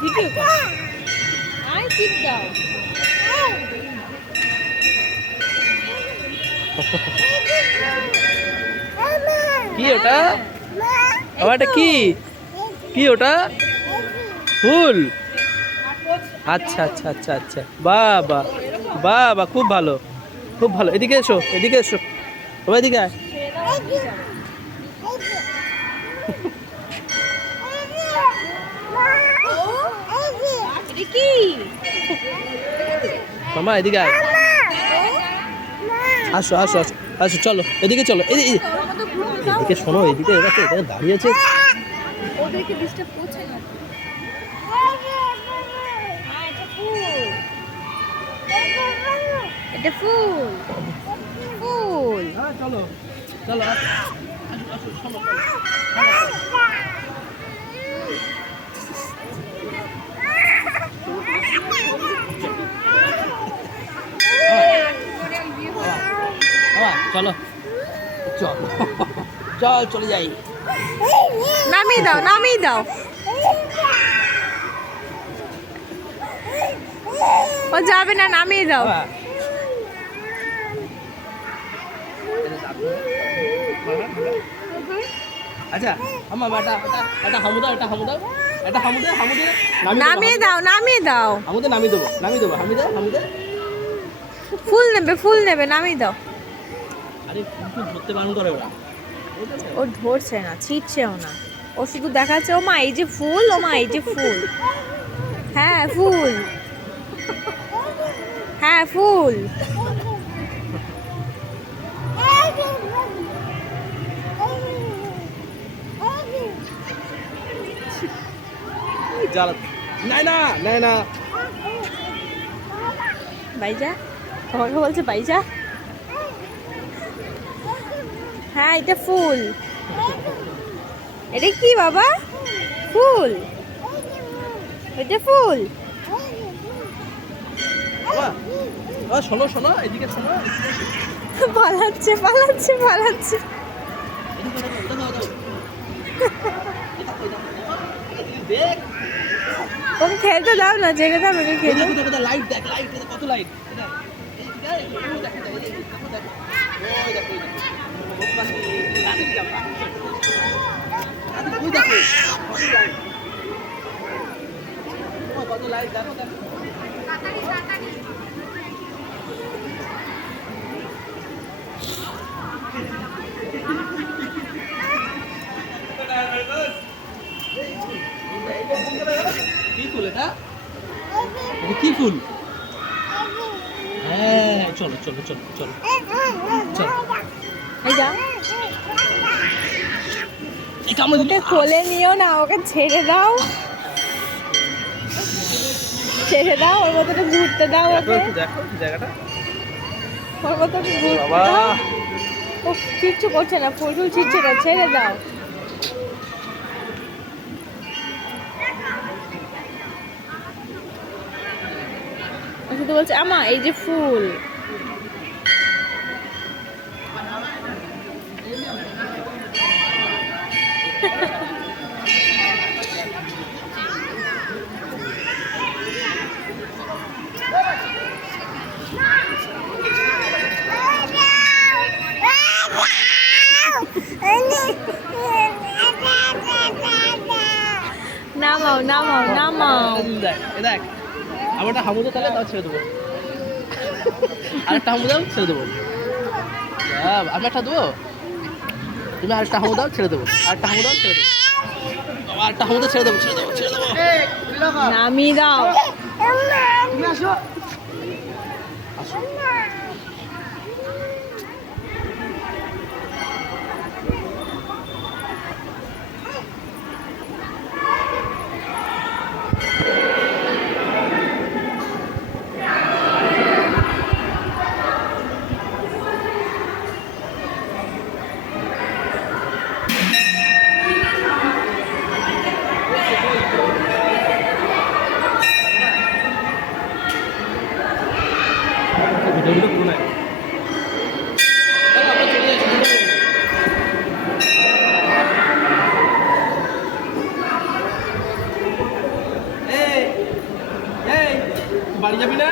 Video আয় টিপ দাও। কি ওটা? ওটা কি? কি ওটা? ফুল? আচ্ছা আচ্ছা আচ্ছা আচ্ছা, বাবা বাবা, খুব ভালো খুব ভালো। এদিকে এসো, এদিকে এসো, সবাই এদিকে আয়। কি মামা এদিকে আয়, আসো আসো আসো আসো, চলো এদিকে চলো, এদিকে শোনো, এদিকে দেখো এখানে দাঁড়িয়ে আছে। ওদেরকে ডিস্টার্ব করছে না। এটা ফুল, ফুল। চলো চলো, আসো আসো, শোনো, চলো চল, চল চলে যাই। নামিয়ে দাও, নামিয়ে দাও। ও যাবে না, নামিয়ে দাও। আচ্ছা আমার এটা হামুদা, এটা হামুদা, এটা হামুদা, হামুদা নামিয়ে দাও, নামিয়ে দাও। হামুদা নামিয়ে দেবো, নামিয়ে দেবো, হামিদা হামিদা। ফুল নেবে, ফুল নেবে, নামিয়ে দাও। আরে ফুল ধরতে বারণ করে ওরা। ও ধরছে না, ছিটছেও না, ও শুধু দেখাচ্ছে ও মা এই যে ফুল, ও মা এই যে ফুল। হ্যাঁ ফুল, হ্যাঁ ফুল। নাই না, নাই না, বাইজা, তোমাকে বলছে বাইজা। হ্যাঁ এটা ফুল। এটা কি বাবা? ফুল, এটা ফুল। বাবা শোনো শোনো, এদিকে শোনো, পালাচ্ছে পালাচ্ছে পালাচ্ছে। দেখ ওকে খেলতে দাও না, জেগে দাও ওকে খেলতে। লাইট দেখ, লাইট কত লাইট। কত লাইট দেখো দেখো। কি ফুল এটা? এটা কি ফুল? হ্যাঁ চলো চলো চলো চলো চলো। এই যা, এই কামড় দিলে। ওকে কোলে নিও না, ওকে ছেড়ে দাও, ছেড়ে দাও, ওর মতো ঘুরতে দাও ওকে। দেখো জায়গাটা, ওর মতো ঘুরতে বাবা দাও। ও কিচ্ছু করছে না, ফুল ফুল ছিটছে না, ছেড়ে দাও। ও শুধু বলছে আমা এই যে ফুল। নামাও নামাও নামাও। দেখ দেখ, আমার একটা হামুদা, তাহলে তাও ছেড়ে দেবো। আরেকটা হামুদাও ছেড়ে দেবো। আমি একটা দেবো, তুমি আরেকটা হামুদাও ছেড়ে দেবো, আরেকটা হামুদাও ছেড়ে দেবো, আরেকটা হামুদা ছেড়ে দেবো, ছেড়ে দেবো, ছেড়ে দেবো। নামিয়ে দাও। তুমি আসো, আসো। ভিডিওগুলো পুরো নাই। বাড়ি যাবি না?